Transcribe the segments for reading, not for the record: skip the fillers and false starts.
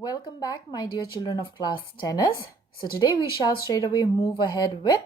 Welcome back, my dear children of class 10s. So today we shall straight away move ahead with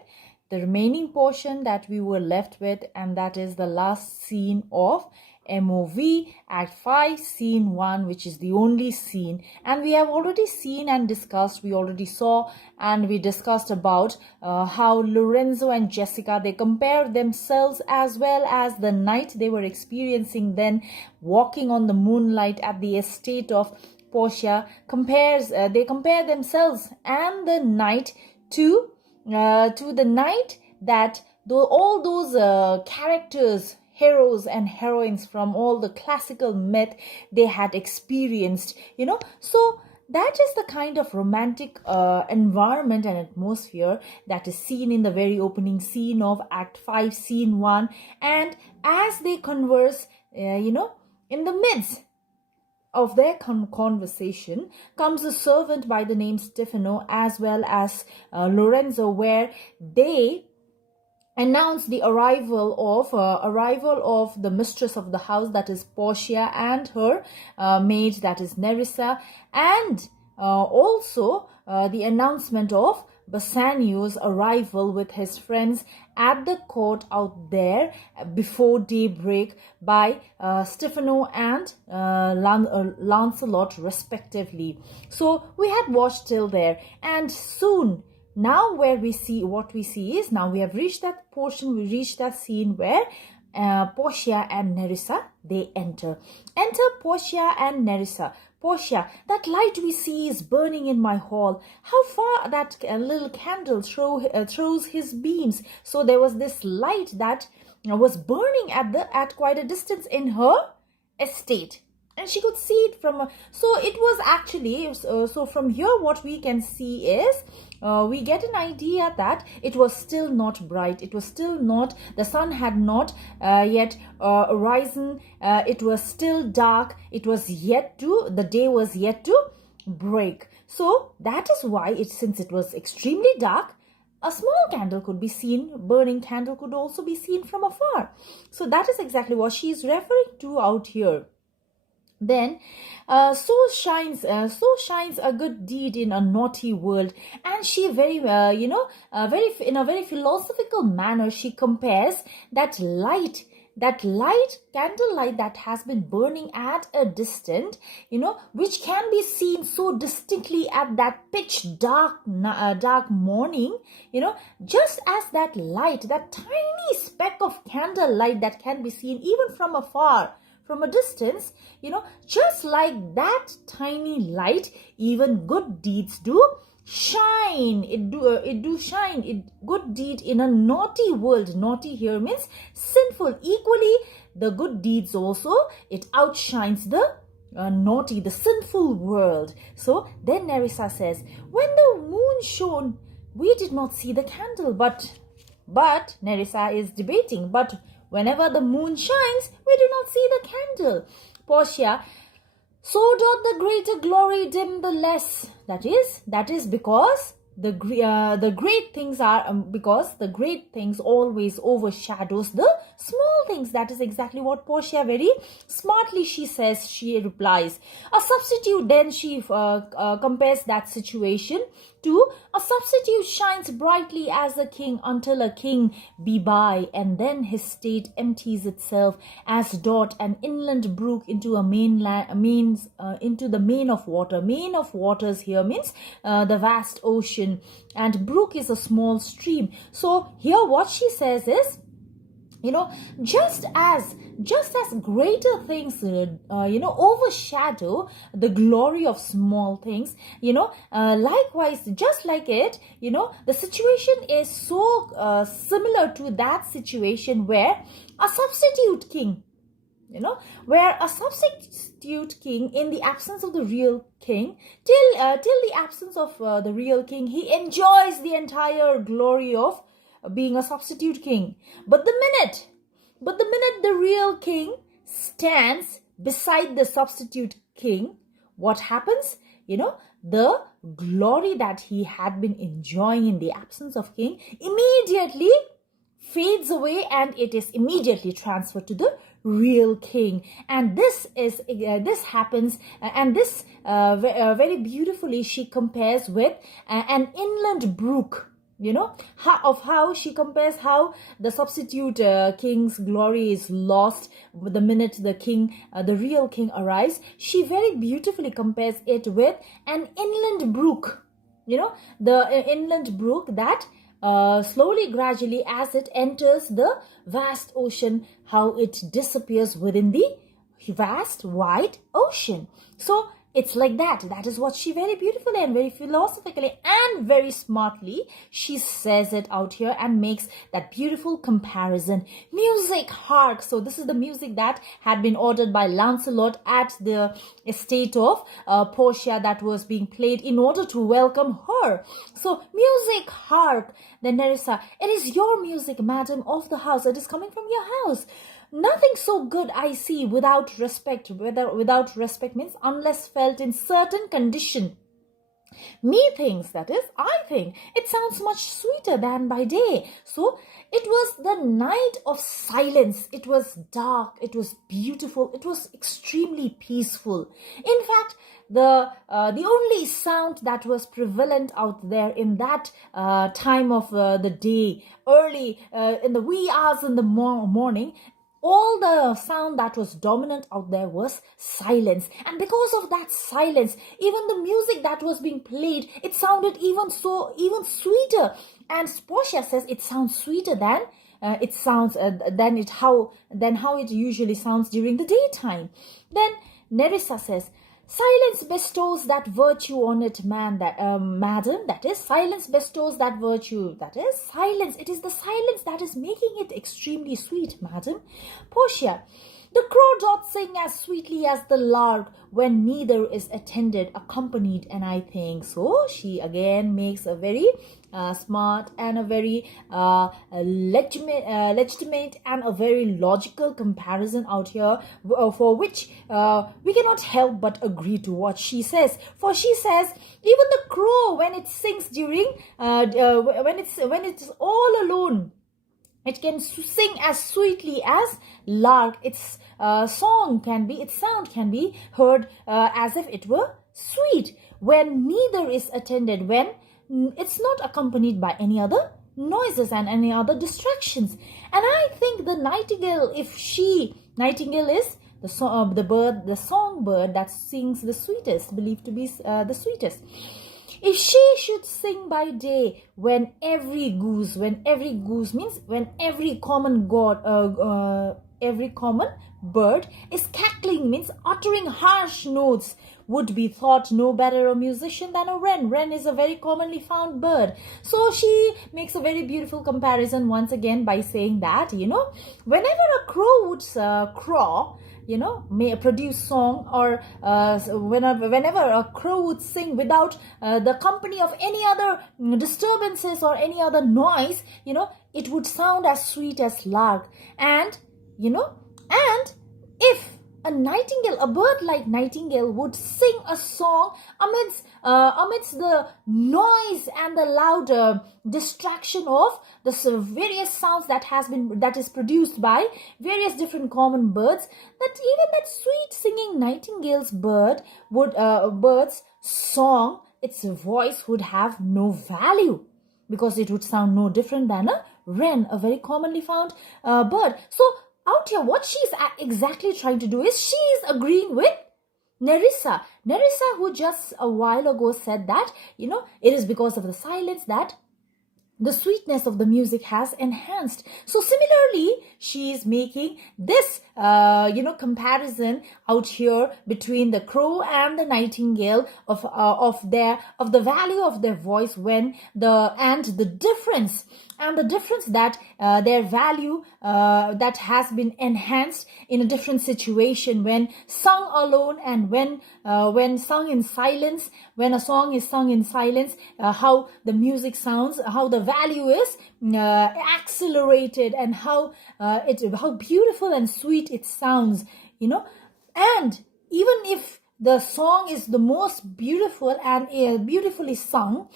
the remaining portion that we were left with, and that is the last scene of MOV Act 5 Scene 1, which is the only scene. And we have already seen and discussed, we already saw and we discussed about how Lorenzo and Jessica, they compare themselves as well as the night they were experiencing then walking on the moonlight at the estate of Portia. They compare themselves and the night to the night that all those characters, heroes and heroines from all the classical myth they had experienced, so that is the kind of romantic environment and atmosphere that is seen in the very opening scene of Act 5 Scene 1. And as they converse, in the midst of their conversation comes a servant by the name Stefano as well as Lorenzo, where they announce the arrival of the mistress of the house, that is Portia, and her maid, that is Nerissa, and also the announcement of Bassanio's arrival with his friends at the court out there before daybreak by Stefano and Lancelot respectively. So we had watched till there, and soon now what we see is, now we have reached that portion, we reached that scene where Portia and Nerissa, they enter Portia and Nerissa. Portia, that light we see is burning in my hall. How far that little candle throws his beams. So there was this light that was burning at quite a distance in her estate, and she could see it from so it was actually so from here what we can see is we get an idea that it was still not bright, it was still not, the sun had not yet arisen, it was still dark, the day was yet to break. So that is why since it was extremely dark, a small candle could be seen, burning candle could also be seen from afar. So that is exactly what she is referring to out here. Then so shines a good deed in a naughty world, and she very in a very philosophical manner she compares that candlelight that has been burning at a distance, which can be seen so distinctly at that pitch dark morning, just as that light, that tiny speck of candlelight that can be seen even from afar, from a distance, just like that tiny light, even good deeds do shine. Good deed in a naughty world. Naughty here means sinful. Equally, the good deeds also, it outshines the naughty, the sinful world. So then Nerissa says, when the moon shone, we did not see the candle, but Nerissa is debating, but whenever the moon shines, we do not see the candle. Portia, so doth the greater glory dim the less. That is because the great things are because the great things always overshadows the small things. That is exactly what Portia very smartly she replies. A substitute, then she compares that situation to a substitute shines brightly as a king until a king be by, and then his state empties itself as doth an inland brook into a into the main of water. Main of waters here means the vast ocean, and brook is a small stream. So here what she says is, just as greater things overshadow the glory of small things, likewise, just like it, the situation is so similar to that situation where a substitute king, in the absence of the real king, till the absence of the real king, he enjoys the entire glory of being a substitute king. But the minute the real king stands beside the substitute king, what happens? The glory that he had been enjoying in the absence of king immediately fades away, and it is immediately transferred to the real king. And this happens, and this very beautifully she compares with an inland brook. How she compares how the substitute king's glory is lost the minute the real king arrives. She very beautifully compares it with an inland brook. The inland brook that slowly, gradually, as it enters the vast ocean, how it disappears within the vast, wide ocean. So it's like that. That is what she very beautifully and very philosophically and very smartly she says it out here and makes that beautiful comparison. Music, hark. So this is the music that had been ordered by Lancelot at the estate of Portia, that was being played in order to welcome her. So music, hark. Then Nerissa, it is your music, madam of the house. It is coming from your house. Nothing so good I see without respect. Without respect means unless felt in certain condition. Methinks, that is, I think, it sounds much sweeter than by day. So it was the night of silence. It was dark. It was beautiful. It was extremely peaceful. In fact, the only sound that was prevalent out there in that time of the day, early in the wee hours in the morning, all the sound that was dominant out there was silence. And because of that silence, even the music that was being played, it sounded even sweeter. And Portia says it sounds sweeter than how it usually sounds during the daytime. Then Nerissa says, silence bestows that virtue on it, madam. That is, silence bestows that virtue. That is, silence. It is the silence that is making it extremely sweet, madam. Portia, the crow doth sing as sweetly as the lark when neither is attended, accompanied. And I think so. She again makes a very smart and a very legitimate and a very logical comparison out here, for which we cannot help but agree to what she says. For she says even the crow, when it sings during when it's all alone, it can sing as sweetly as lark. Its sound can be heard as if it were sweet when neither is attended, when it's not accompanied by any other noises and any other distractions. And I think the nightingale, nightingale is the songbird that sings the sweetest, believed to be the sweetest. If she should sing by day, when every goose means when every common bird is cackling, means uttering harsh notes, would be thought no better a musician than a wren. Wren is a very commonly found bird. So she makes a very beautiful comparison once again by saying that, whenever a crow would crow, may produce song, or whenever a crow would sing without the company of any other disturbances or any other noise, it would sound as sweet as lark. And if a nightingale, a bird like nightingale, would sing a song amidst the noise and the loud distraction of the various sounds that is produced by various different common birds, that even that sweet singing nightingale's bird's song, its voice would have no value, because it would sound no different than a wren, a very commonly found bird. So out here, what she's exactly trying to do is she is agreeing with Nerissa, who just a while ago said that, it is because of the silence that the sweetness of the music has enhanced. So similarly, she is making this, comparison out here between the crow and the nightingale of the value of their voice the difference that their value that has been enhanced in a different situation when sung alone and when sung in silence. When a song is sung in silence, how the music sounds, how the value is accelerated, and how beautiful and sweet it sounds, and even if the song is the most beautiful and beautifully sung,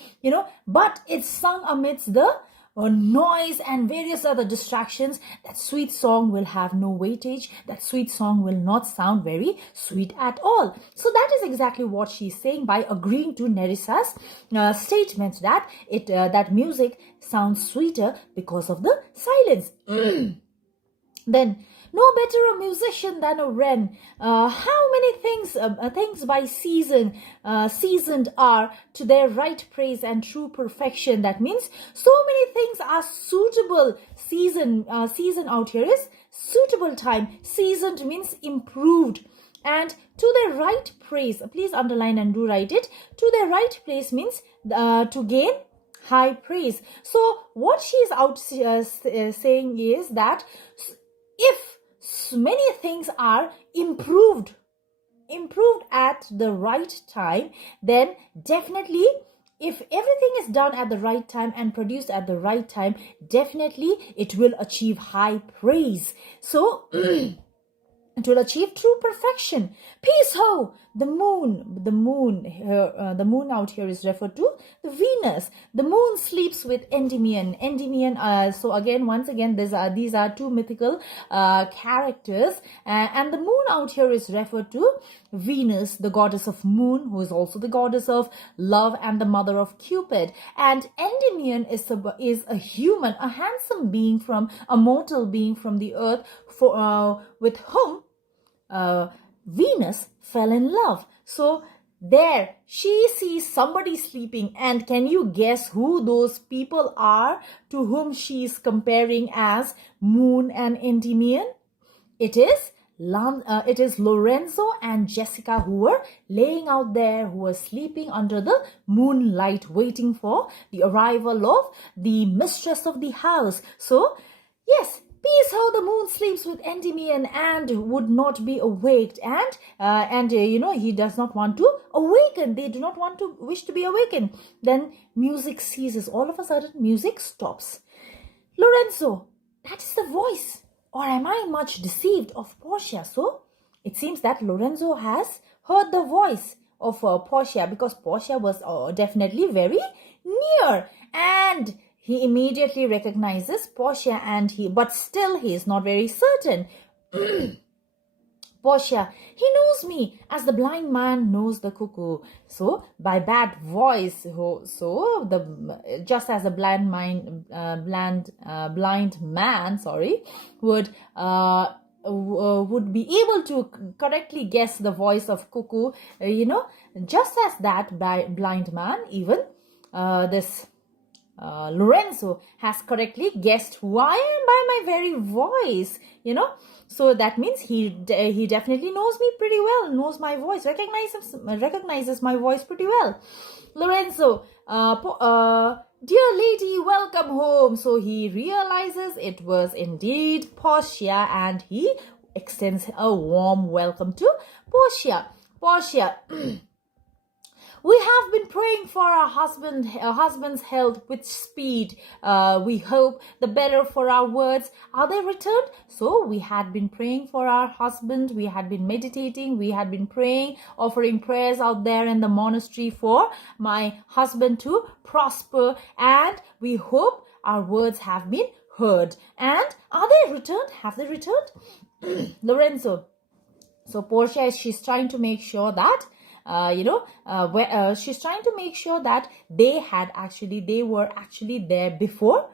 but it's sung amidst the noise and various other distractions, that sweet song will have no weightage. That sweet song will not sound very sweet at all. So that is exactly what she's saying by agreeing to Nerissa's statement that that music sounds sweeter because of the silence. Then, no better a musician than a wren. How many things by seasoned are to their right praise and true perfection. That means so many things are suitable. Season out here is suitable time. Seasoned means improved. And to their right praise, please underline and do write it. To their right praise means to gain high praise. So what she is out saying is that if many things are improved at the right time, then definitely if everything is done at the right time and produced at the right time, definitely it will achieve high praise. So it will achieve true perfection. Peace ho! The moon out here is referred to the Venus. The moon sleeps with Endymion. So again, once again, these are two mythical characters, and the moon out here is referred to Venus, the goddess of moon, who is also the goddess of love and the mother of Cupid. And Endymion is a human, a handsome being a mortal being from the earth, with whom Venus fell in love. So there she sees somebody sleeping, and can you guess who those people are to whom she is comparing as Moon and Endymion? It is Lorenzo and Jessica, who were laying out there, who were sleeping under the moonlight, waiting for the arrival of the mistress of the house. So yes, peace how the moon sleeps with Endymion and would not be awaked, and he does not want to awaken. They do not wish to be awakened. Then music ceases. All of a sudden, music stops. Lorenzo, that is the voice, or am I much deceived, of Portia? So it seems that Lorenzo has heard the voice of Portia, because Portia was definitely very near, and he immediately recognizes Portia, but still he is not very certain. Portia, he knows me as the blind man knows the cuckoo. So by bad voice, just as a blind man, would be able to correctly guess the voice of cuckoo. Just as that blind man, even this Lorenzo has correctly guessed who I am by my very voice, So that means he definitely knows me pretty well, knows my voice, recognizes my voice pretty well. Lorenzo, dear lady, welcome home. So he realizes it was indeed Portia, and he extends a warm welcome to Portia. Portia, we have been praying for our husband's health with speed. We hope the better for our words. Are they returned? So we had been praying for our husband. We had been meditating. We had been praying, offering prayers out there in the monastery for my husband to prosper. And we hope our words have been heard. And are they returned? Have they returned? Lorenzo. So Portia, she's trying to make sure that she's trying to make sure that they were actually there before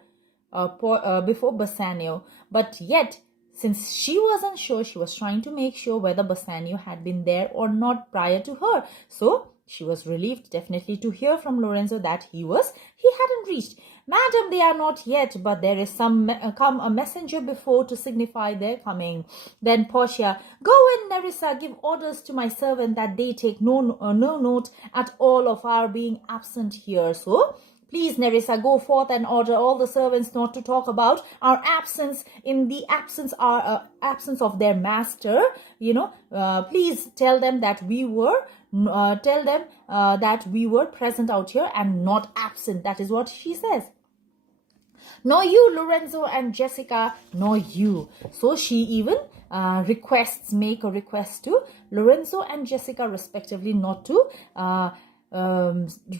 Bassanio, but yet since she wasn't sure, she was trying to make sure whether Bassanio had been there or not prior to her. So she was relieved definitely to hear from Lorenzo that he hadn't reached. Madam, they are not yet, but there is come a messenger before to signify their coming. Then Portia, go in, Nerissa, give orders to my servant that they take no note at all of our being absent here. So please, Nerissa, go forth and order all the servants not to talk about our absence in the absence of their master. Please tell them that we were present out here and not absent. That is what she says. Nor you, Lorenzo and Jessica, nor you. So she even make a request to Lorenzo and Jessica respectively not to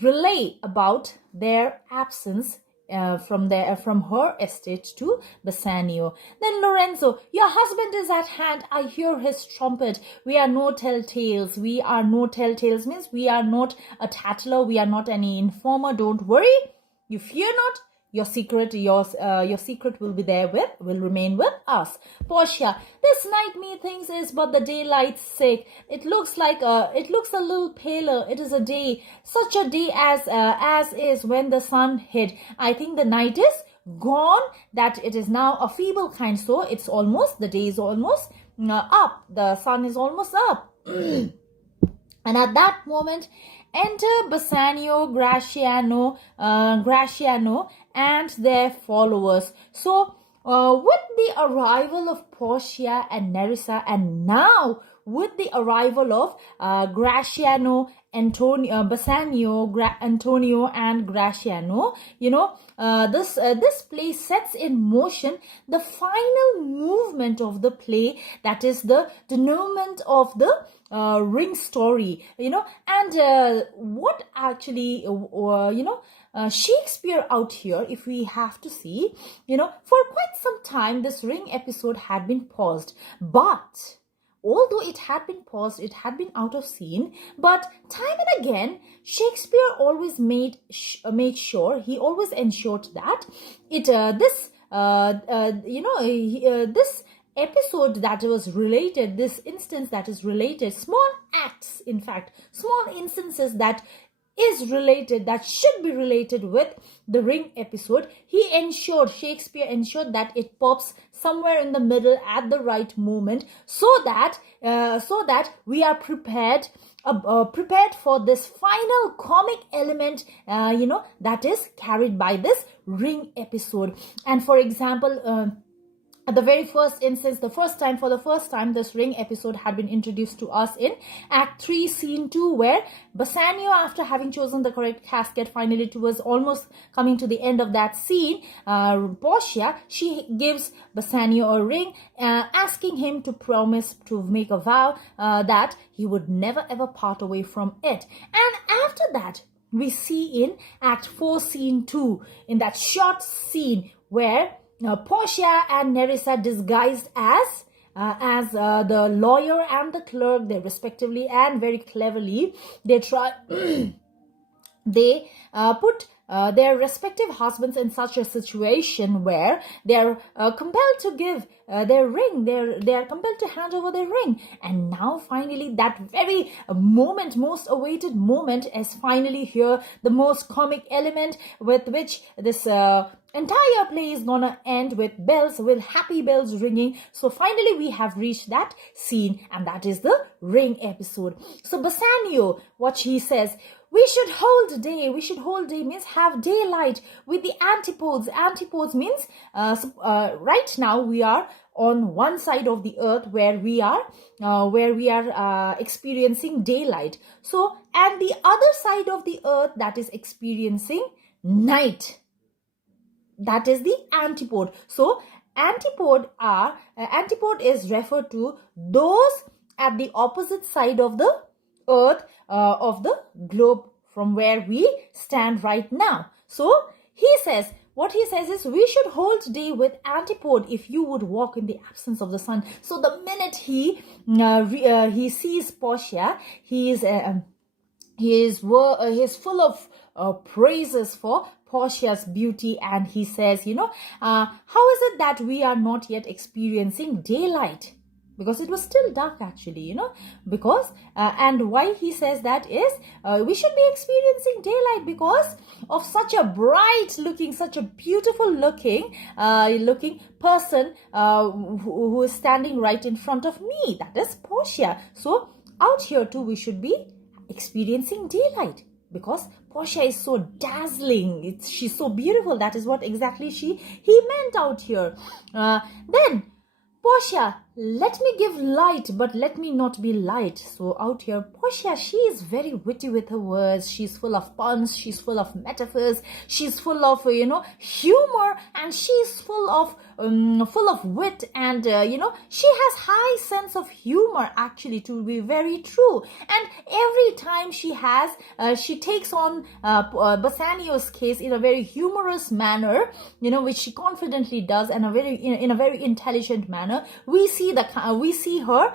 relay about their absence from her estate to Bassanio. Then Lorenzo, your husband is at hand. I hear his trumpet. We are no telltales. We are no telltales means we are not a tattler. We are not any informer. Don't worry. You fear not. Your secret will remain with us. Portia, this night methinks is but the daylight's sake. It looks a little paler. It is a day, such a day as is when the sun hid. I think the night is gone, that it is now a feeble kind. So the day is almost up. The sun is almost up. And at that moment, enter Bassanio, Gratiano, and their followers. So, with the arrival of Portia and Nerissa, and now with the arrival of Gratiano, Bassanio, Antonio, and Gratiano, this play sets in motion the final movement of the play, that is the denouement of the ring story, and what actually, Shakespeare out here, if we have to see, for quite some time, this ring episode had been paused, but although it had been paused, it had been out of scene, but time and again, Shakespeare always made sure, he always ensured that this episode that was related, this instance that is related, small acts, in fact, small instances that should be related with the ring episode, Shakespeare ensured that it pops somewhere in the middle at the right moment, so that we are prepared for this final comic element, that is carried by this ring episode. And for example, at the very first instance, for the first time, this ring episode had been introduced to us in Act 3, Scene 2, where Bassanio, after having chosen the correct casket, finally was almost coming to the end of that scene, Portia, she gives Bassanio a ring, asking him to promise to make a vow that he would never ever part away from it. And after that, we see in Act 4, Scene 2, in that short scene where Portia and Nerissa, disguised as the lawyer and the clerk, they respectively and very cleverly, they try they put their respective husbands in such a situation where they are compelled to give their ring, they are compelled to hand over their ring. And now finally that very moment, most awaited moment, is finally here, the most comic element with which this entire play is gonna end, with happy bells ringing. So finally we have reached that scene, and that is the ring episode. So Bassanio, what he says, we should hold day means have daylight with the antipodes. Antipodes means right now we are on one side of the earth where we are experiencing daylight. So, and the other side of the earth that is experiencing night, that is the antipode. So antipode is referred to those at the opposite side of the earth, of the globe, from where we stand right now. So what he says is, we should hold day with antipode if you would walk in the absence of the sun. So the minute he sees Portia, he is full of praises for Portia's beauty, and he says, how is it that we are not yet experiencing daylight? Because it was still dark actually, because and why he says that is, we should be experiencing daylight because of such a bright looking, such a beautiful looking person who is standing right in front of me, that is Portia. So out here too we should be experiencing daylight, because Portia is so dazzling, she's so beautiful. That is what exactly he meant out here. Then Portia, let me give light, but let me not be light. So out here, Portia, she is very witty with her words. She's full of puns. She's full of metaphors. She's full of, humor, and she's full of wit. And, she has high sense of humor, actually, to be very true. And every time she takes on Bassanio's case in a very humorous manner, which she confidently does, and in a very intelligent manner. We see her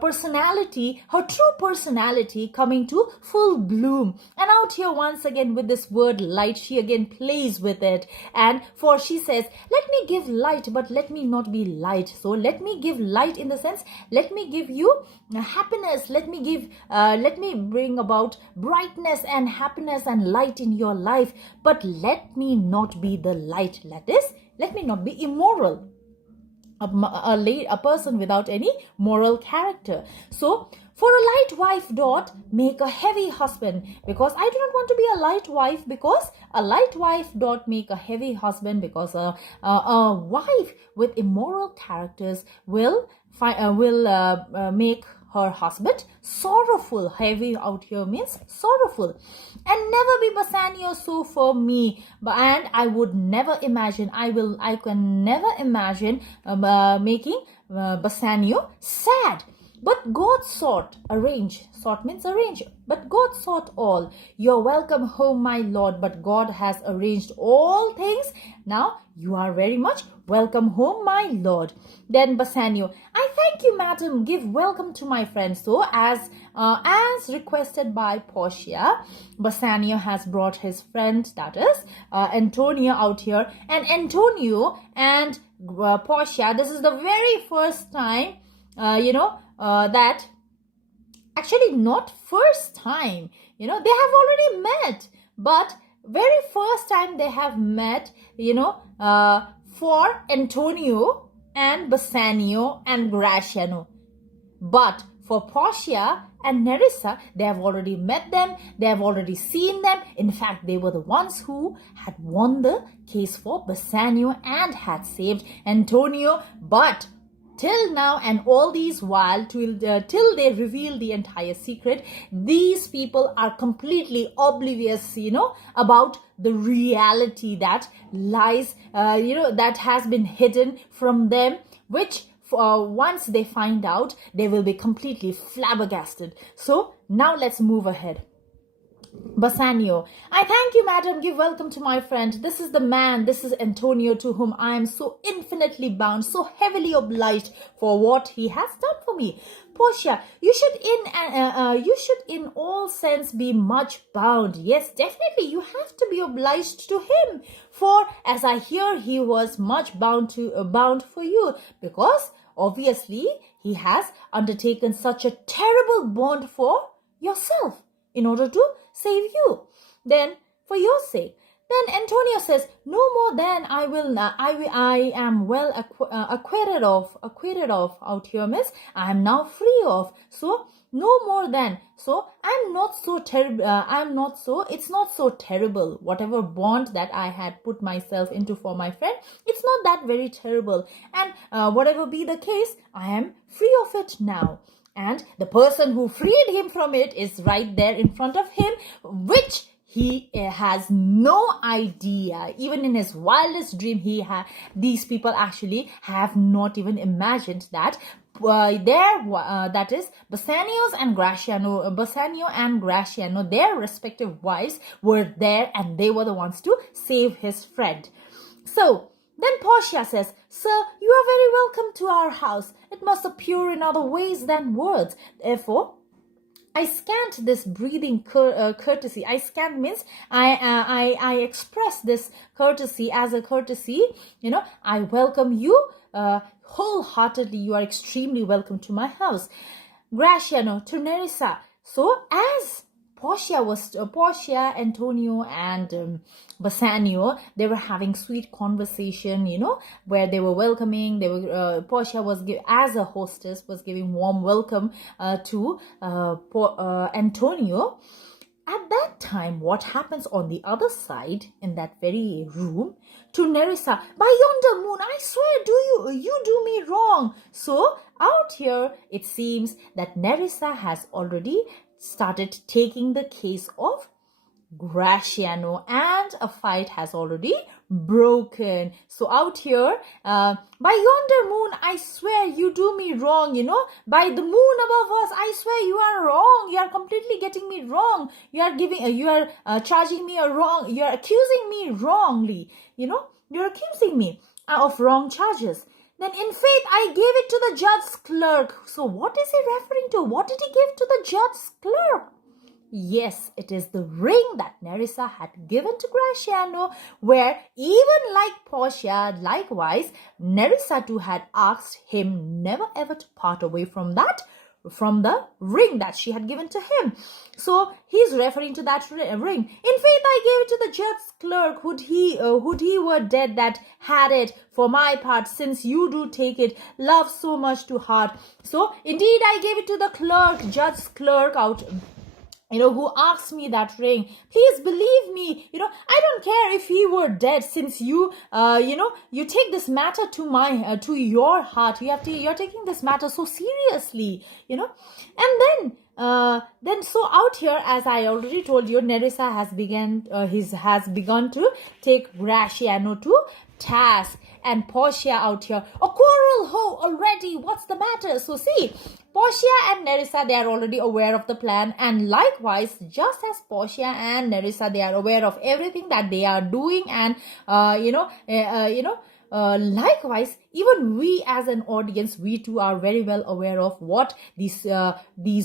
personality, her true personality, coming to full bloom. And out here, once again, with this word light, she again plays with it. And for she says, let me give light, but let me not be light. So let me give light in the sense, let me give you happiness. Let me bring about brightness and happiness and light in your life. But let me not be the light. That is, let me not be immoral. A person without any moral character. So, for a light wife, dot, make a heavy husband. Because I do not want to be a light wife, because a light wife, dot, make a heavy husband, because a wife with immoral characters will make her husband sorrowful. Heavy out here means sorrowful. And never be Bassanio so for me. And I would never imagine, I can never imagine making Bassanio sad. But God arrange. Sort means arrange. But God sought all. You're welcome home, my Lord. But God has arranged all things. Now you are very much welcome home, my Lord. Then Bassanio, I thank you, madam. Give welcome to my friend. So as requested by Portia, Bassanio has brought his friend, that is Antonio, out here. And Antonio and Portia, this is the very first time, that actually not first time, they have already met, but very first time they have met, for Antonio and Bassanio and Gratiano. But for Portia and Nerissa, they have already met them, they have already seen them. In fact, they were the ones who had won the case for Bassanio and had saved Antonio. But till now, and all these while, till they reveal the entire secret, these people are completely oblivious, about the reality that lies, that has been hidden from them, which once they find out, they will be completely flabbergasted. So now let's move ahead. Bassanio, I thank you, madam. Give welcome to my friend. This is the man, this is Antonio, to whom I am so infinitely bound, so heavily obliged for what he has done for me. Portia, you should in all sense be much bound. Yes, definitely, you have to be obliged to him. For as I hear, he was much bound for you, because obviously he has undertaken such a terrible bond for yourself in order to save you. Then, for your sake. Then Antonio says, no more than I am well acquitted of out here, miss. I am now free of. So, no more than. So, I'm not so terrible. It's not so terrible. Whatever bond that I had put myself into for my friend, it's not that very terrible. And whatever be the case, I am free of it now. And the person who freed him from it is right there in front of him, which he has no idea. Even in his wildest dream, these people actually have not even imagined that that is Bassanio and Gratiano, their respective wives were there, and they were the ones to save his friend. So then Portia says, sir, you are very welcome to our house. It must appear in other ways than words. Therefore, I scant this breathing courtesy. I scant means I express this courtesy as a courtesy. I welcome you wholeheartedly. You are extremely welcome to my house. Gratiano to Nerissa. So as Portia, Antonio, and Bassanio, they were having sweet conversation, where they were welcoming. Portia was as a hostess was giving warm welcome to Antonio. at that time, what happens on the other side in that very room to Nerissa? By yonder moon, I swear, you do me wrong. So out here, it seems that Nerissa has already started taking the case of Graciano, and a fight has already broken. So out here, by yonder moon, I swear you do me wrong, by the moon above us, I swear you are wrong. You are completely getting me wrong. You are charging me a wrong. You are accusing me wrongly. You're accusing me of wrong charges. Then in faith, I gave it to the judge's clerk. So what is he referring to? What did he give to the judge's clerk? Yes, it is the ring that Nerissa had given to Graciano, where even like Portia, likewise, Nerissa too had asked him never ever to part away from the ring that she had given to him. So he's referring to that ring. In faith, I gave it to the judge's clerk. Would he were dead that had it. For my part, since you do take it, love so much to heart. So indeed, I gave it to the judge's clerk out, who asked me that ring. Please believe me. I don't care if he were dead, since you take this matter to your heart. You're taking this matter so seriously, And then so out here, as I already told you, Nerissa has begun to take Graciano to task, and Portia out here, a quarrel ho already, what's the matter? So see, Portia and Nerissa, they are already aware of the plan, and likewise, just as Portia and Nerissa, they are aware of everything that they are doing, and likewise, even we as an audience, we too are very well aware of what these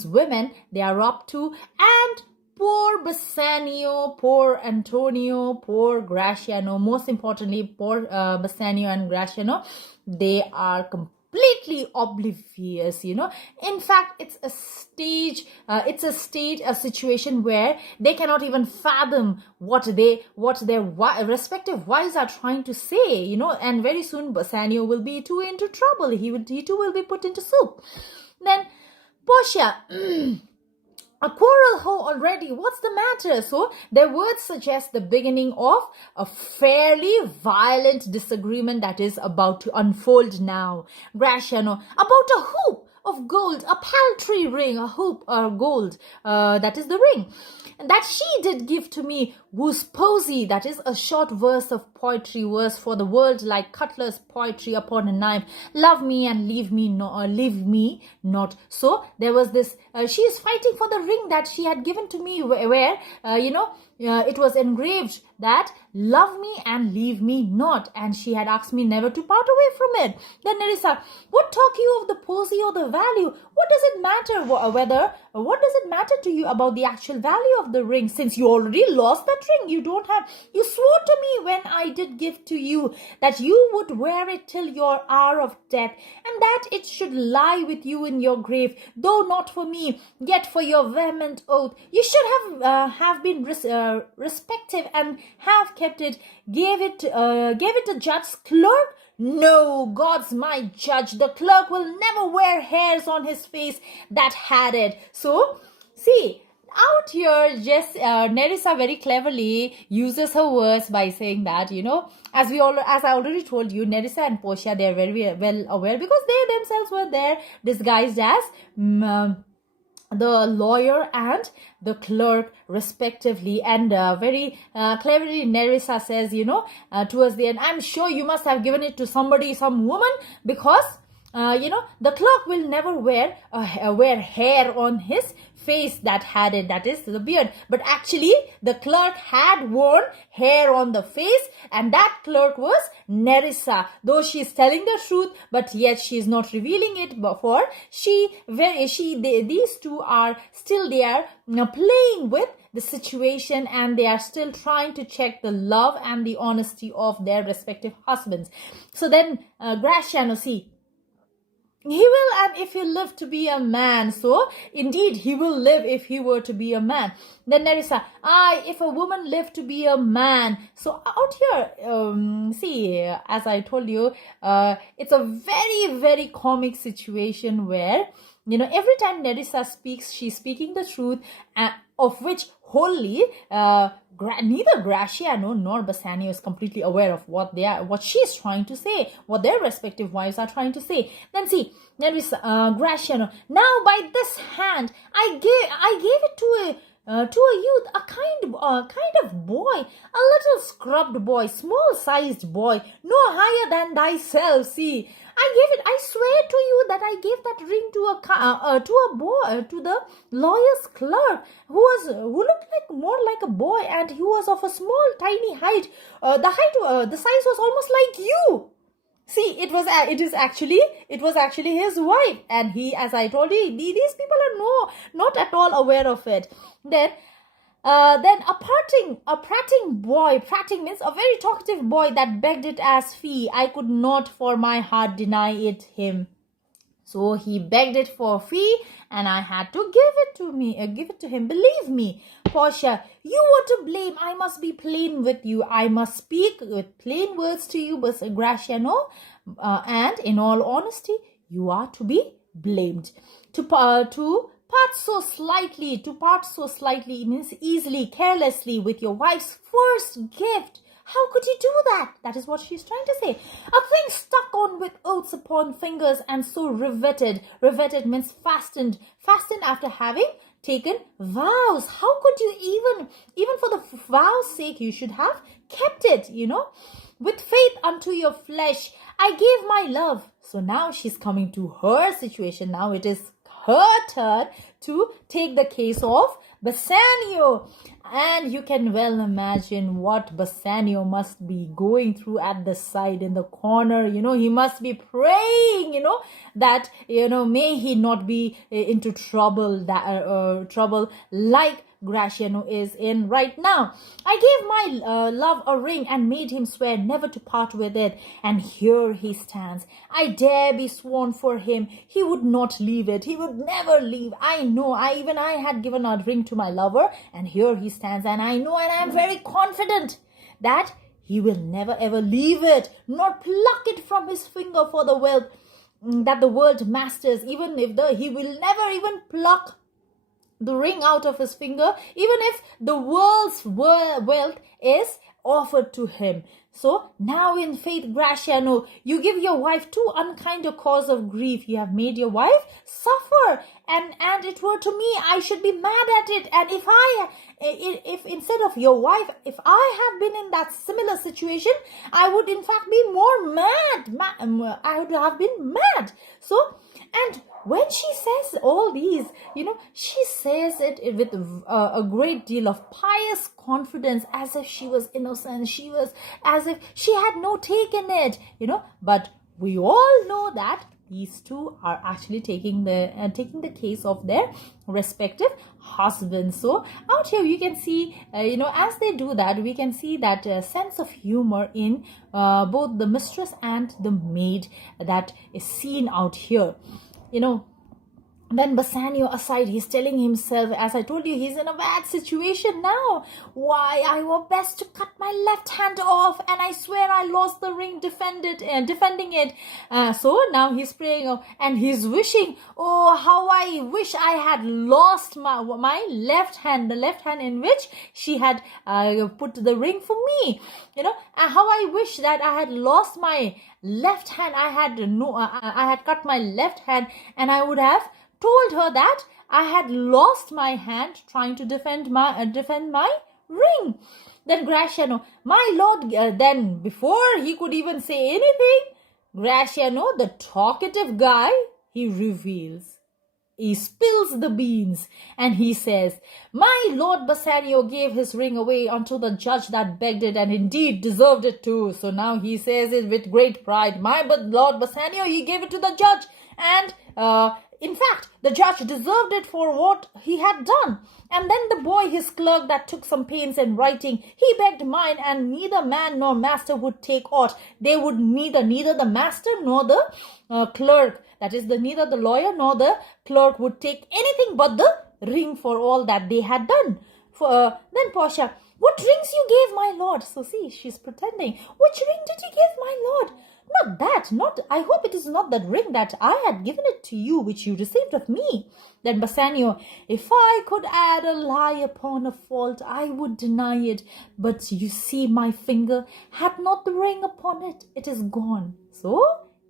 women, they are up to. And poor Bassanio, poor Antonio, poor Graciano, most importantly, poor Bassanio and Graciano, they are completely oblivious, In fact, it's a situation where they cannot even fathom what their respective wives are trying to say, and very soon Bassanio will be too into trouble. He too will be put into soup. Then Portia, a quarrel ho already, what's the matter? So their words suggest the beginning of a fairly violent disagreement that is about to unfold now. Graciano, about a hoop of gold, a paltry ring, a hoop of gold, that is the ring, that she did give to me, whose posy, that is a short verse of poetry, verse for the world like cutler's poetry upon a knife, love me and leave me not. So there was this, she is fighting for the ring that she had given to me, where it was engraved that love me and leave me not, and she had asked me never to part away from it. Then Nerissa, what talk you of the posy or the value? What does it matter what does it matter to you about the actual value of the ring, since you already lost that ring? You swore to me when I did give to you that you would wear it till your hour of death, and that it should lie with you in your grave, though not for me, yet for your vehement oath. You should have been respective and have kept it. Gave it to judge's clerk? No, God's my judge. The clerk will never wear hairs on his face that had it. So, see, out here, just Nerissa very cleverly uses her words by saying that, as I already told you, Nerissa and Portia, they are very well aware, because they themselves were there disguised as the lawyer and the clerk respectively, and very cleverly Nerissa says, towards the end, I'm sure you must have given it to some woman, because the clerk will never wear hair on his face that had it, that is the beard. But actually, the clerk had worn hair on the face, and that clerk was Nerissa. Though she is telling the truth, but yet she is not revealing it. Before these two are still there, playing with the situation, and they are still trying to check the love and the honesty of their respective husbands. So then, Graciano, see, he will, and if he lived to be a man. So, indeed, he will live if he were to be a man. Then Nerissa, if a woman lived to be a man. So, out here, see, as I told you, it's a very, very comic situation where, every time Nerissa speaks, she's speaking the truth, of which wholly, neither Graciano nor Bassanio is completely aware of what she's trying to say, what their respective wives are trying to say. Then see, there is Graciano. Now by this hand, I gave it to a youth, a kind of boy, a little scrubbed boy, small-sized boy, no higher than thyself. See, I swear to you that I gave that ring to a boy, to the lawyer's clerk, who looked more like a boy, and he was of a small, tiny height. The size was almost like you. See, it was actually his wife, and he, as I told you, these people are not at all aware of it. Then a prating means a very talkative boy that begged it as fee. I could not for my heart deny it him. So he begged it for fee, and I had to give it to him. Believe me, Portia, you were to blame. I must be plain with you. I must speak with plain words to you, but Graciano, and in all honesty, you are to be blamed. To part so slightly means easily, carelessly with your wife's first gift. How could you do that? That is what she's trying to say. A thing stuck on with oaths upon fingers and so riveted. Riveted means fastened after having taken vows. How could you even for the vows' sake, you should have kept it, with faith unto your flesh. I gave my love. So now she's coming to her situation. Now it is her turn to take the case of Bassanio. And you can well imagine what Bassanio must be going through at the side in the corner. He must be praying, that, may he not be into trouble like Graciano is in right now. I gave my love a ring and made him swear never to part with it. And here he stands. I dare be sworn for him. He would not leave it. He would never leave. I know. I had given a ring to my lover, and here he stands. And I know, and I am very confident that he will never ever leave it, nor pluck it from his finger for the wealth that the world masters. Even if he will never even pluck the ring out of his finger, even if the world's wealth is offered to him. So now in faith, Graciano, you give your wife too unkind a cause of grief. You have made your wife suffer, and it were to me, I should be mad at it. And if instead of your wife, if I have been in that similar situation, I would in fact be more mad. I would have been mad. So, and when she says all these, she says it with a great deal of pious confidence, as if she was innocent. As if she had no take in it, But we all know that these two are actually taking the case of their respective husbands. So out here you can see, as they do that, we can see that sense of humor in both the mistress and the maid that is seen out here. Then Bassanio aside, he's telling himself, as I told you, he's in a bad situation now. Why, I were best to cut my left hand off, and I swear I lost the ring defending it. So now he's praying, and he's wishing, oh, how I wish I had lost my left hand, the left hand in which she had put the ring for me. How I wish that I had lost my left hand. I had cut my left hand, and I would have told her that I had lost my hand trying to defend my ring. Then Graciano, my lord, then before he could even say anything, Graciano, the talkative guy, he reveals. He spills the beans, and he says, my lord Bassanio gave his ring away unto the judge that begged it, and indeed deserved it too. So now he says it with great pride. My lord Bassanio, he gave it to the judge, and in fact, the judge deserved it for what he had done. And then the boy, his clerk, that took some pains in writing, he begged mine, and neither man nor master would take aught. They would neither the master nor the clerk, that is, neither the lawyer nor the clerk would take anything but the ring for all that they had done. Then Portia, what rings you gave my lord? So see, she's pretending. Which ring did you give my lord? Not that, I hope it is not that ring that I had given it to you, which you received of me. Then Bassanio, if I could add a lie upon a fault, I would deny it. But you see, my finger had not the ring upon it. It is gone. So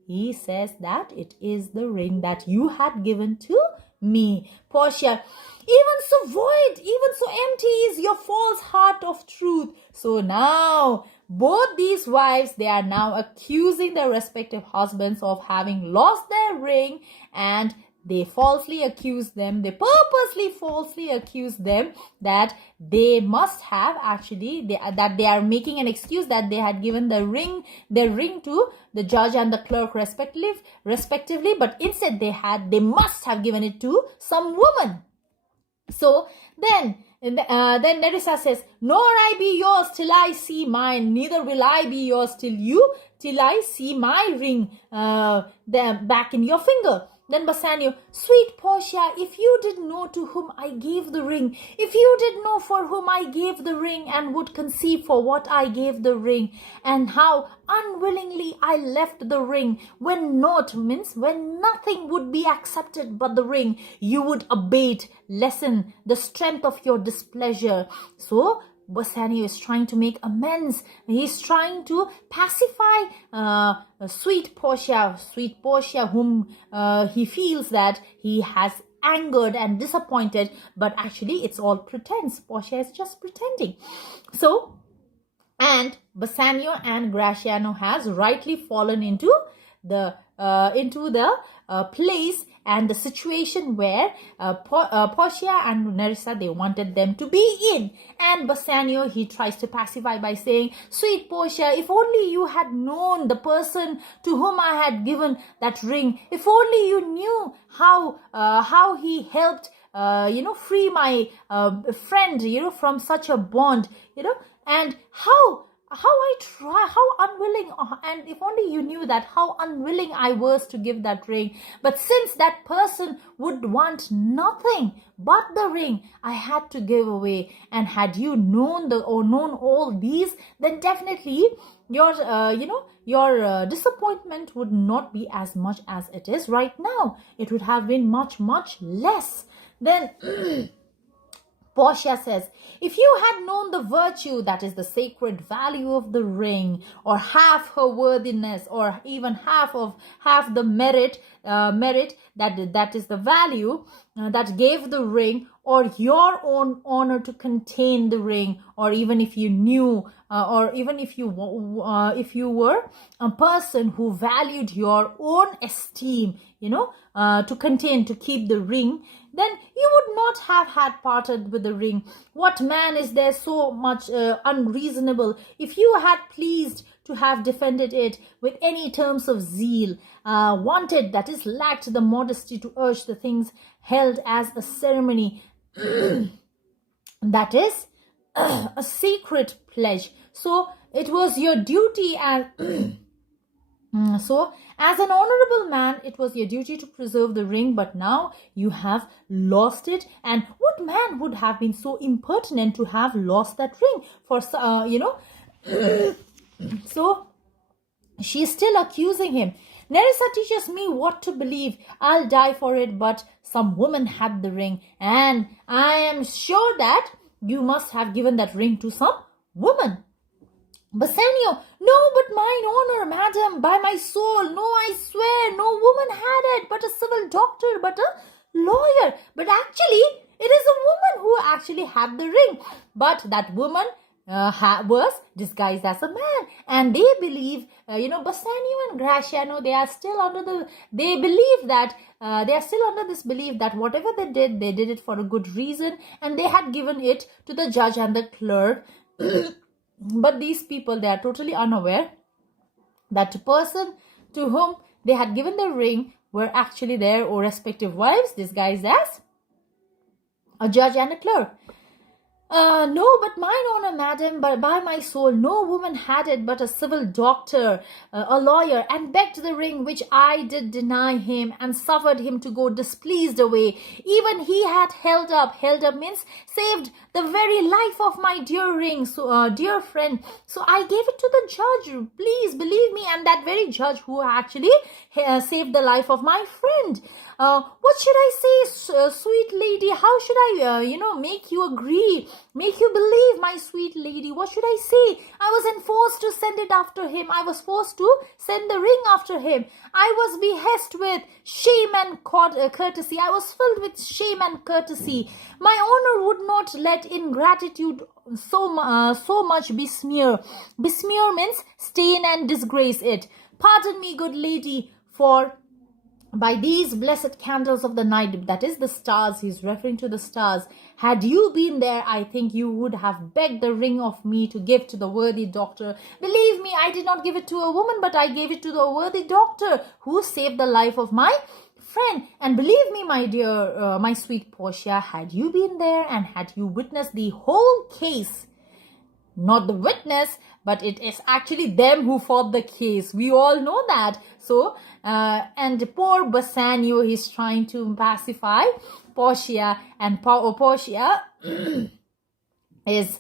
he says that it is the ring that you had given to me. Portia, even so void, even so empty is your false heart of truth. So now both these wives, they are now accusing their respective husbands of having lost their ring, and they falsely accuse them, they purposely falsely accuse them that they must have actually, that they are making an excuse that they had given their ring to the judge and the clerk respectively, but instead they must have given it to some woman. So then Nerissa says, nor I be yours till I see mine, neither will I be yours till I see my ring back in your finger. Then Bassanio, sweet Portia, if you did know to whom I gave the ring, if you did know for whom I gave the ring, and would conceive for what I gave the ring, and how unwillingly I left the ring, when nothing would be accepted but the ring, you would abate, lessen the strength of your displeasure. So Bassanio is trying to make amends. He's trying to pacify sweet Portia, whom he feels that he has angered and disappointed, but actually it's all pretense. Portia is just pretending. So, and Bassanio and Gratiano has rightly fallen into the place and the situation where Portia and Nerissa, they wanted them to be in. And Bassanio, he tries to pacify by saying, sweet Portia, if only you had known the person to whom I had given that ring, if only you knew how he helped free my friend, from such a bond, and how unwilling, and if only you knew that how unwilling I was to give that ring. But since that person would want nothing but the ring, I had to give away. And had you known all these, then definitely your disappointment would not be as much as it is right now. It would have been much, much less. Then Portia says, if you had known the virtue, that is the sacred value of the ring, or half her worthiness, or even half the merit that is the value that gave the ring, or your own honor to contain the ring, or even if you knew, or even if you were a person who valued your own esteem, to keep the ring, then you would not have had parted with the ring. What man is there so much unreasonable? If you had pleased to have defended it with any terms of zeal, wanted, that is, lacked the modesty to urge the things held as a ceremony, that is, a sacred pledge. So it was your duty So, as an honorable man, it was your duty to preserve the ring, but now you have lost it. And what man would have been so impertinent to have lost that ring? So, she's still accusing him. Nerissa teaches me what to believe. I'll die for it, but some woman had the ring, and I am sure that you must have given that ring to some woman. Bassanio, no, but mine honor, madam, by my soul, no, I swear, no woman had it, but a civil doctor, but a lawyer. But actually, it is a woman who actually had the ring. But that woman was disguised as a man, and they believe, Bassanio and Gratiano, they are still under this belief that whatever they did it for a good reason, and they had given it to the judge and the clerk. But these people, they are totally unaware that the person to whom they had given the ring were actually their respective wives, disguised as a judge and a clerk. No, but mine honor, madam, but by my soul, no woman had it but a civil doctor, a lawyer, and begged the ring, which I did deny him, and suffered him to go displeased away. Even he had held up means saved the very life of my dear ring, so dear friend. So I gave it to the judge, please believe me, and that very judge who actually saved the life of my friend. What should I say, sweet lady? How should I, make you agree, make you believe, my sweet lady? What should I say? I was enforced to send it after him. I was forced to send the ring after him. I was behest with shame and courtesy. I was filled with shame and courtesy. My honor would not let ingratitude so much besmear. Besmear means stain and disgrace it. Pardon me, good lady, for by these blessed candles of the night, that is the stars, he's referring to the stars, had you been there, I think you would have begged the ring of me to give to the worthy doctor. Believe me, I did not give it to a woman, but I gave it to the worthy doctor who saved the life of my friend. And believe me, my dear, my sweet Portia, had you been there and had you witnessed the whole case, not the witness, but it is actually them who fought the case. We all know that. So, and poor Bassanio, he's trying to pacify Portia, and Portia has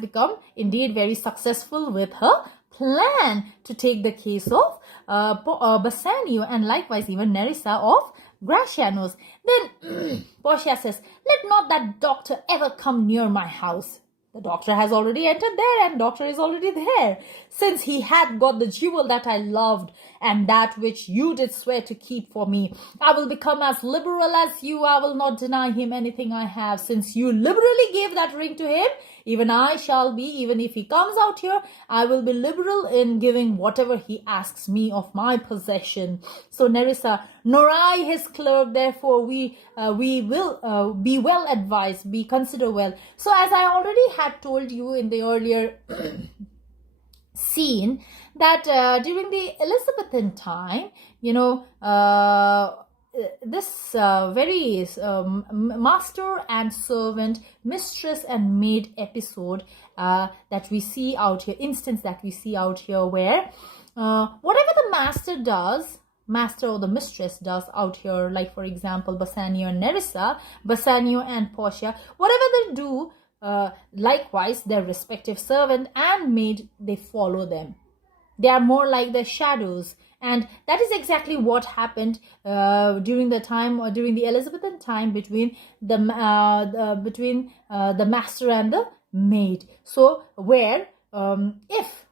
become indeed very successful with her plan to take the case of Bassanio, and likewise even Nerissa of Gratiano's. Then Portia says, let not that doctor ever come near my house. The doctor has already entered there, and doctor is already there. Since he had got the jewel that I loved, and that which you did swear to keep for me, I will become as liberal as you. I will not deny him anything I have. Since you liberally gave that ring to him, even I shall be, even if he comes out here, I will be liberal in giving whatever he asks me of my possession. So Nerissa, nor I his clerk, therefore we will be well advised, be consider well. So as I already had told you in the earlier scene, that during the Elizabethan time, this very master and servant, mistress and maid episode that we see out here, instance that we see out here, where whatever the master or the mistress does out here, like for example Bassanio and Nerissa, Bassanio and Portia, whatever they do, likewise their respective servant and maid, they follow them. They are more like the shadows. And that is exactly what happened during the Elizabethan time between the master and the maid. So where if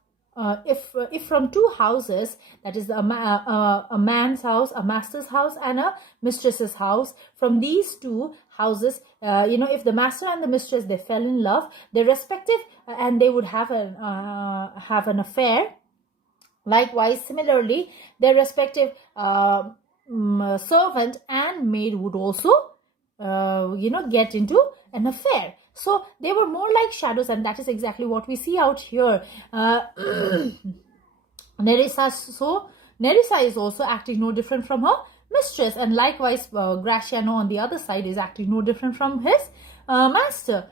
from two houses, that is a man's house, a master's house, and a mistress's house, from these two houses, if the master and the mistress, they fell in love, their respective, and they would have an affair. Likewise, similarly, their respective servant and maid would also, get into an affair. So they were more like shadows, and that is exactly what we see out here. Nerissa is also acting no different from her mistress, and likewise Gratiano on the other side is acting no different from his master.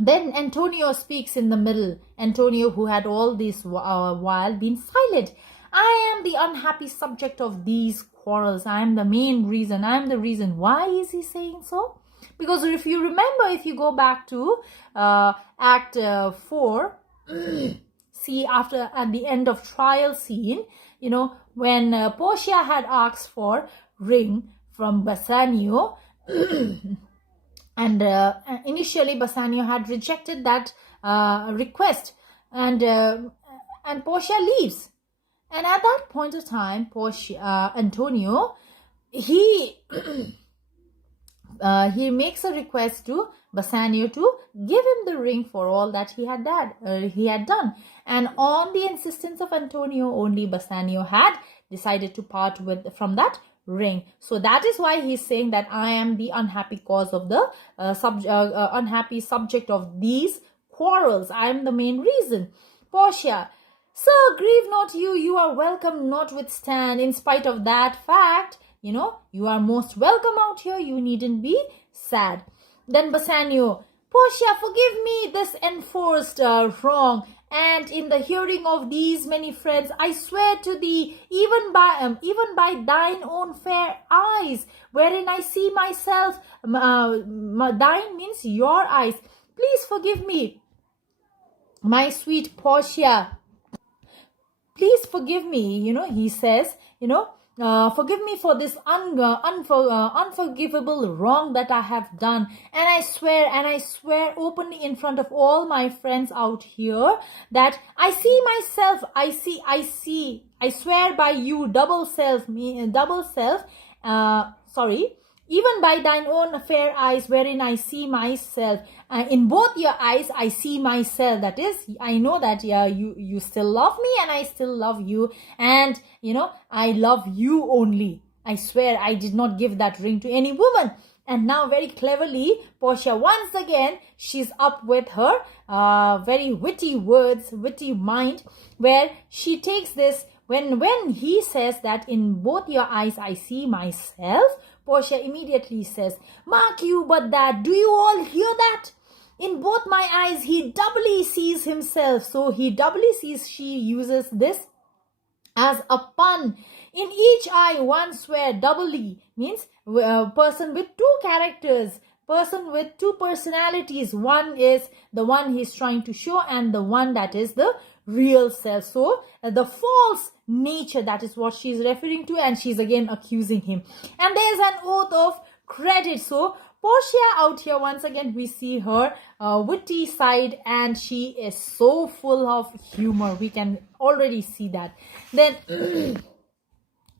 Then Antonio speaks in the middle. Antonio, who had all this while been silent. I am the unhappy subject of these quarrels. I am the main reason. I am the reason. Why is he saying so? Because if you remember, if you go back to Act 4, see, at the end of trial scene, when Portia had asked for ring from Bassanio, and initially Bassanio had rejected that request, and Portia leaves. And at that point of time, Antonio, he makes a request to Bassanio to give him the ring for all that he had done. And on the insistence of Antonio, only Bassanio had decided to part from that ring. So that is why he's saying that I am the unhappy cause of the unhappy subject of these quarrels. I am the main reason. Portia, sir, grieve not you are welcome notwithstand. In spite of that fact, you are most welcome out here. You needn't be sad. Then Bassanio, Portia, forgive me this enforced wrong. And in the hearing of these many friends, I swear to thee, even by thine own fair eyes, wherein I see myself, thine means your eyes. Please forgive me, my sweet Portia. Please forgive me, he says, forgive me for this unforgivable wrong that I have done. And I swear openly in front of all my friends out here that I see myself, I swear by you, double self, even by thine own fair eyes, wherein I see myself. In both your eyes, I see myself. That is, I know that you still love me and I still love you. And, I love you only. I swear I did not give that ring to any woman. And now very cleverly, Portia once again, she's up with her very witty words, witty mind, where she takes this, when he says that in both your eyes I see myself, Portia immediately says, mark you but that, do you all hear that? In both my eyes, he doubly sees himself. So he doubly sees, she uses this as a pun. In each eye, one swear doubly means a person with two characters, person with two personalities. One is the one he's trying to show and the one that is the real self. So the false nature, that is what she's referring to, and she's again accusing him. And there's an oath of credit. So Portia out here, once again, we see her witty side, and she is so full of humor. We can already see that. Then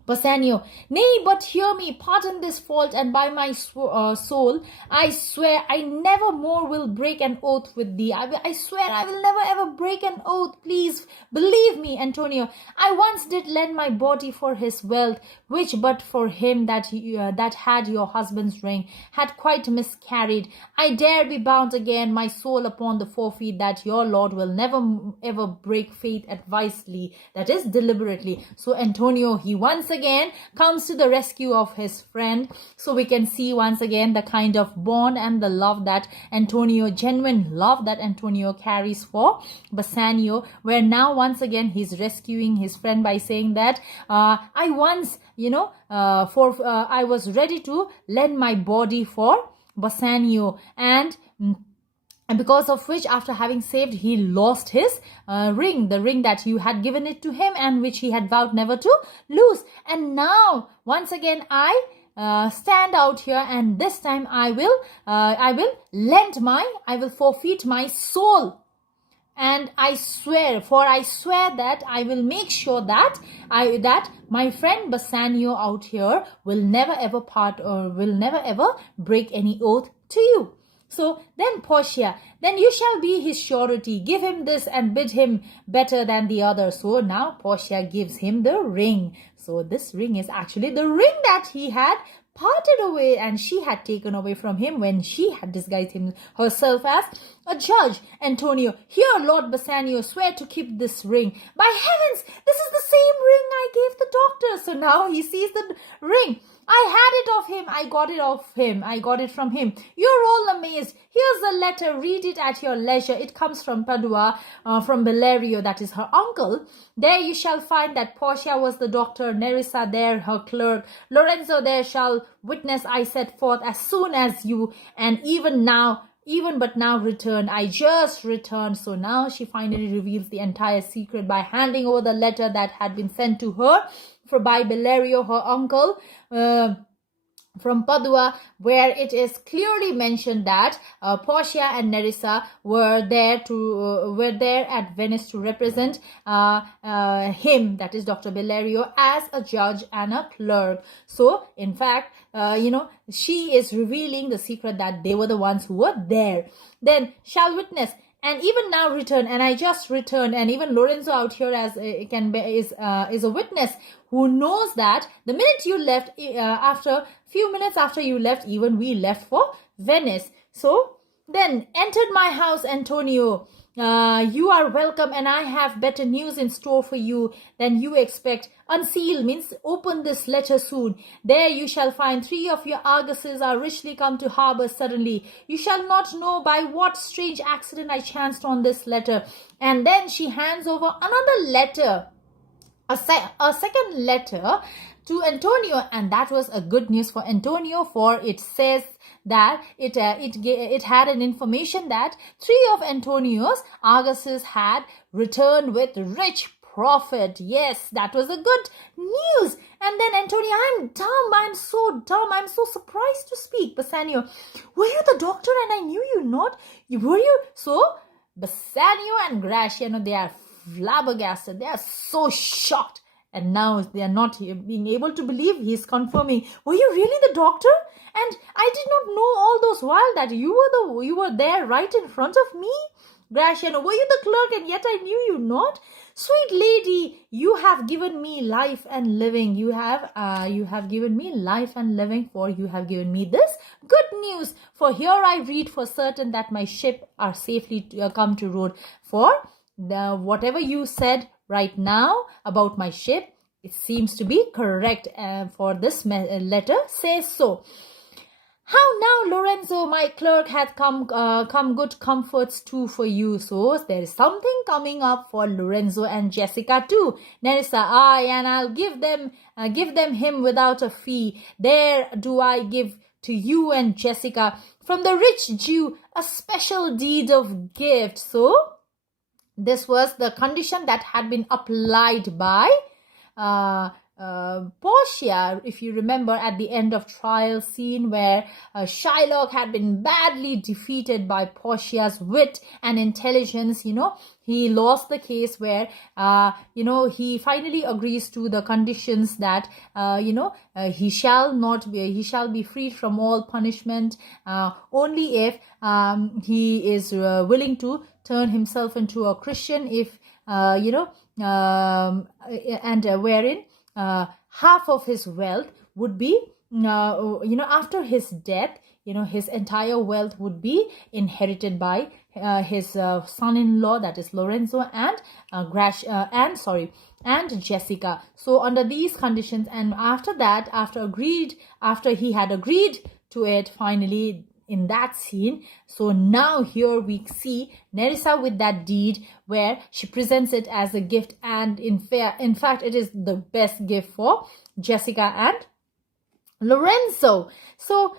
Bassanio, nay, but hear me, pardon this fault, and by my soul, I swear I never more will break an oath with thee. I swear I will never ever break an oath. Please believe me, Antonio. I once did lend my body for his wealth, which but for him that had your husband's ring had quite miscarried. I dare be bound again, my soul upon the forfeit, that your lord will never ever break faith advisedly, that is deliberately. So Antonio, he once again comes to the rescue of his friend. So we can see once again the kind of bond and the love that Antonio, genuine love that Antonio carries for Bassanio, where now once again he's rescuing his friend by saying that I once, I was ready to lend my body for Bassanio, and because of which, after having saved, he lost his ring, the ring that you had given it to him and which he had vowed never to lose. And now, once again, I stand out here, and this time I will forfeit my soul. And I swear that I will make sure that my friend Bassanio out here will never ever part or will never ever break any oath to you. So then Portia, then you shall be his surety. Give him this and bid him better than the other. So now Portia gives him the ring. So this ring is actually the ring that he had parted away and she had taken away from him when she had disguised herself as a judge. Antonio, here Lord Bassanio, swear to keep this ring. By heavens, this is the same ring I gave the doctor. So now he sees the ring. I had it of him. I got it of him. I got it from him. You're all amazed. Here's the letter. Read it at your leisure. It comes from Padua, from Bellerio, that is her uncle. There you shall find that Portia was the doctor, Nerissa there her clerk, Lorenzo there shall witness I set forth as soon as you, and even but now returned. I just returned. So now she finally reveals the entire secret by handing over the letter that had been sent to her by Bellerio, her uncle, from Padua, where it is clearly mentioned that Portia and Nerissa were there at Venice to represent him, that is Dr. Bellerio, as a judge and a clerk. So in fact, she is revealing the secret that they were the ones who were there. Then shall witness, and even now return, and I just returned, and even Lorenzo out here is a witness who knows that the minute you left, few minutes after you left, even we left for Venice. So Then entered my house, Antonio. You are welcome, and I have better news in store for you than you expect. Unseal means open this letter soon. There you shall find 3 of your argosies are richly come to harbor suddenly. You shall not know by what strange accident I chanced on this letter. And then she hands over another letter, a second letter to Antonio, and that was a good news for Antonio, for it says that it had an information that 3 of Antonio's argosies had returned with rich profit. Yes, that was a good news. And then Antonio, I'm dumb, I'm so surprised to speak. Bassanio, were you the doctor and I knew you not? Were you? So Bassanio and Graciano, they are flabbergasted. They are so shocked. And now they are not being able to believe. He's confirming, were you really the doctor? And I did not know all those while that you were there right in front of me. Graciano, were you the clerk and yet I knew you not? Sweet lady, you have given me life and living. You have given me life and living, for you have given me this good news. For here I read for certain that my ship are safely come to road. For whatever you said right now about my ship, it seems to be correct, for this letter says so. How now, Lorenzo, my clerk, hath come good comforts too for you. So there is something coming up for Lorenzo and Jessica too. Nerissa, aye, and I'll give them him without a fee. There do I give to you and Jessica from the rich Jew a special deed of gift. So this was the condition that had been applied by Portia, if you remember, at the end of trial scene where Shylock had been badly defeated by Portia's wit and intelligence. He lost the case where he finally agrees to the conditions that he shall be freed from all punishment only if he is willing to turn himself into a Christian, if wherein half of his wealth would be, after his death, his entire wealth would be inherited by his son-in-law, that is Lorenzo, and Jessica. So under these conditions, and after that, after he had agreed to it, finally, in that scene. So now here we see Nerissa with that deed where she presents it as a gift, and in fact it is the best gift for Jessica and Lorenzo. So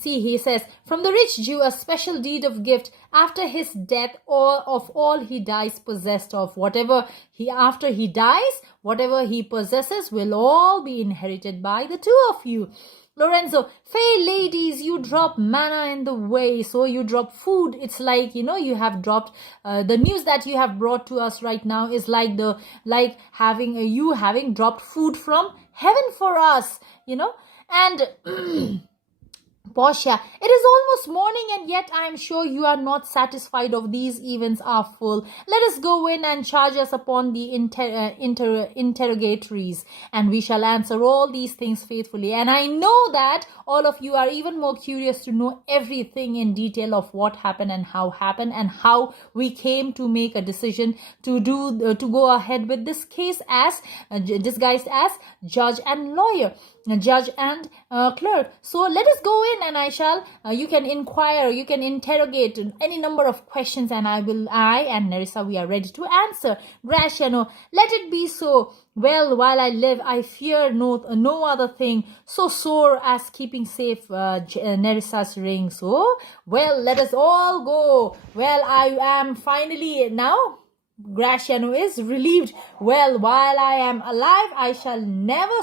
see, he says, from the rich Jew a special deed of gift after his death, all he dies possessed of. After he dies, whatever he possesses will all be inherited by the two of you. Lorenzo, fair ladies, you drop manna in the way, so you drop food. It's like, you have dropped, the news that you have brought to us right now is like having dropped food from heaven for us, and Portia, it is almost morning and yet I am sure you are not satisfied of these events are full. Let us go in and charge us upon the interrogatories, and we shall answer all these things faithfully. And I know that all of you are even more curious to know everything in detail of what happened and how we came to make a decision to go ahead with this case as disguised as judge and lawyer. Judge and clerk. So let us go in, and you can inquire, you can interrogate any number of questions, and I and Nerissa, we are ready to answer. Graciano, let it be so. Well, while I live, I fear no other thing so sore as keeping safe Nerissa's ring. So, well, let us all go. Well, I am finally now. Graciano is relieved. Well, while I am alive, I shall never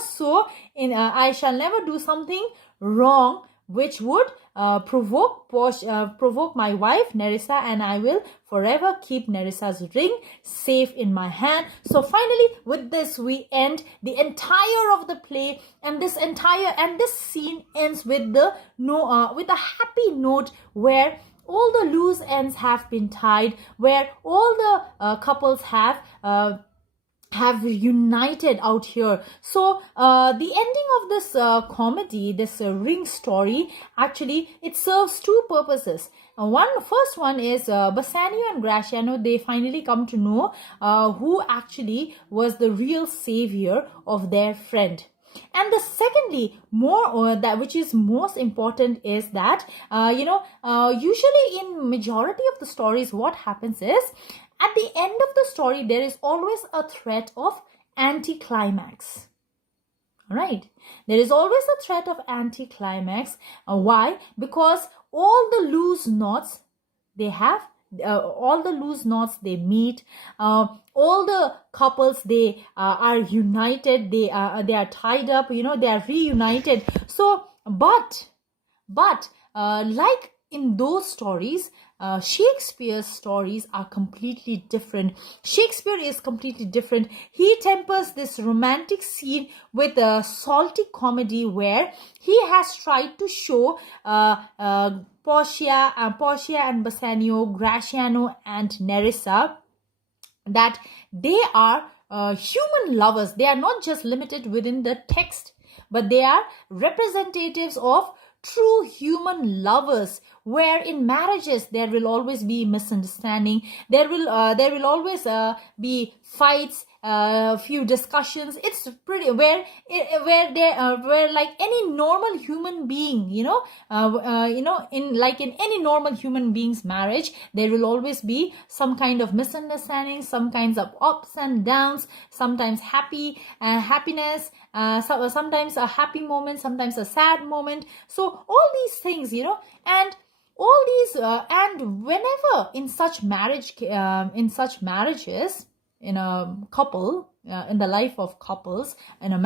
do something wrong which would provoke my wife Nerissa, and I will forever keep Nerissa's ring safe in my hand. So finally, with this we end the entire of the play, and this scene ends with the happy note where all the loose ends have been tied, where all the couples have have united out here. So the ending of this comedy, this ring story, actually it serves two purposes. First one is Bassanio and Graciano, they finally come to know who actually was the real savior of their friend. And the secondly, more that which is most important is that usually in majority of the stories, what happens is at the end of the story there is always a threat of anticlimax. All right, there is always a threat of anticlimax. Why? Because all the loose knots they have, all the loose knots they meet, all the couples they are united, they are tied up, they are reunited. So but like in those stories, Shakespeare's stories are completely different. Shakespeare is completely different. He tempers this romantic scene with a salty comedy where he has tried to show Portia and Bassanio, Graciano and Nerissa, that they are human lovers. They are not just limited within the text, but they are representatives of true human lovers, where in marriages there will always be misunderstanding, there will always be fights, few discussions. It's pretty where like any normal human being, in any normal human being's marriage, there will always be some kind of misunderstanding, some kinds of ups and downs, sometimes happiness, sometimes a happy moment, sometimes a sad moment. So all these things, and all these and whenever in such marriages, in a couple, in the life of couples, in a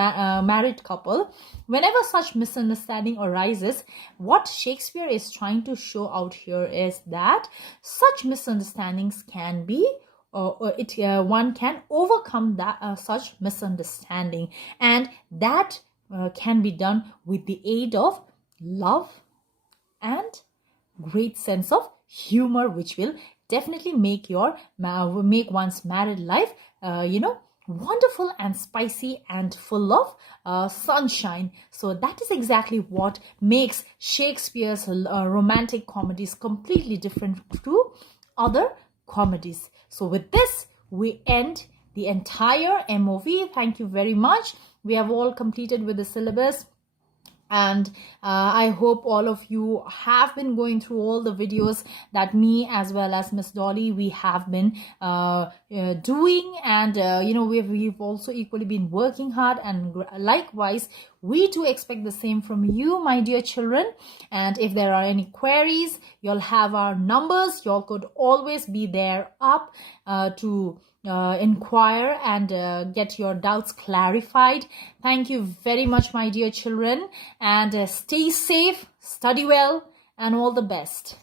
married couple, whenever such misunderstanding arises, what Shakespeare is trying to show out here is that such misunderstandings can be one can overcome that such misunderstanding, and that can be done with the aid of love and great sense of humor, which will definitely make one's married life wonderful and spicy and full of sunshine. So that is exactly what makes Shakespeare's romantic comedies completely different to other comedies. So with this, we end the entire MOV. Thank you very much. We have all completed with the syllabus. And I hope all of you have been going through all the videos that me as well as Miss Dolly we have been doing, and we've also equally been working hard, and likewise we do expect the same from you, my dear children. And if there are any queries, you'll have our numbers. Y'all could always be there up to inquire and get your doubts clarified. Thank you very much, my dear children, and stay safe, study well, and all the best.